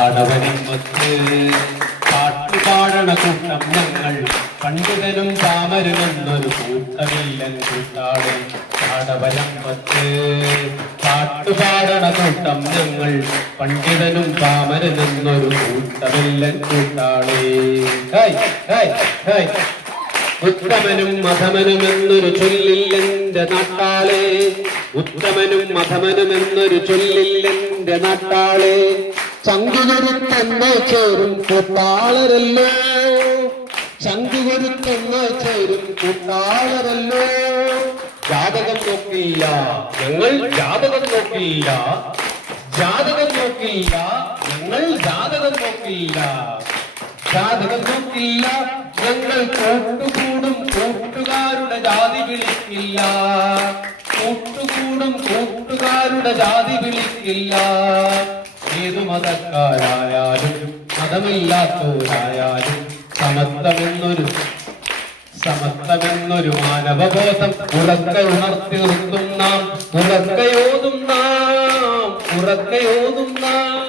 പാടവനമ്പത്ത് പാട്ടുപാടണ കൂട്ടം ഞങ്ങൾ പണ്ഡിതനും പാമരുമെന്നൊരു കൂട്ടമില്ലൻ കൂട്ടാളെ. പാടവനമ്പത്ത് പാട്ടുപാടണ കൂട്ടം ഞങ്ങൾ പണ്ഡിതനും പാമരുമെന്നൊരു കൂട്ടമില്ലൻ കൂട്ടാളെ. ഉത്തമനും മധമനുമെന്നൊരു ചൊല്ലില്ലെന്റെ നാട്ടാളെ. ഉത്തമനും മധമനുമെന്നൊരു ചൊല്ലില്ലെന്റെ നാട്ടാളെ. ചങ്കുകൊരുത്തെന്ന് ചേരും കൂട്ടാളരല്ലോ. ചങ്കുകൊരുത്തെന്ന് ചേരും കൂട്ടാളരല്ലോ. ജാതകം നോക്കില്ല ഞങ്ങൾ, ജാതകം നോക്കില്ല. ജാതകം നോക്കില്ല ഞങ്ങൾ, ജാതകം നോക്കില്ല. ജാതകം നോക്കില്ല ഞങ്ങൾ. കൂട്ടുകൂടും കൂട്ടുകാരുടെ ജാതി വിളിക്കില്ല. കൂട്ടുകൂടും കൂട്ടുകാരുടെ ജാതി വിളിക്കില്ല. ഏതു മതക്കാരായാലും മതമില്ലാത്തവരായാലും സമത്വമെന്നൊരു മാനവബോധം ഉറക്കെ ഉണർത്തി നിർത്തും നാം. ഉറക്കയോതും നാം, ഉറക്കയോതും നാം.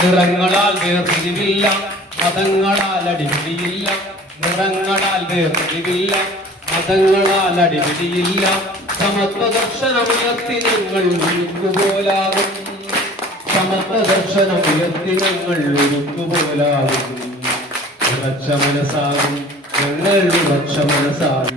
നിറങ്ങളാൽ വേർതിരിവില്ല, മതങ്ങളാൽ അടിപിടിയില്ല. നിറങ്ങളാൽ വേർതിരിവില്ല, മതങ്ങളാൽ അടിപിടിയില്ല. സമത്വ ദർശനമുയർത്തി ഞങ്ങൾ ഉരുക്കുപോലാകും. സമത്വ ദർശനമുയർത്തി ഞങ്ങൾ ഉരുക്കുപോലാകും. ഉറച്ച മനസ്സാകും ഞങ്ങൾ, ഉറച്ച മനസ്സാകും.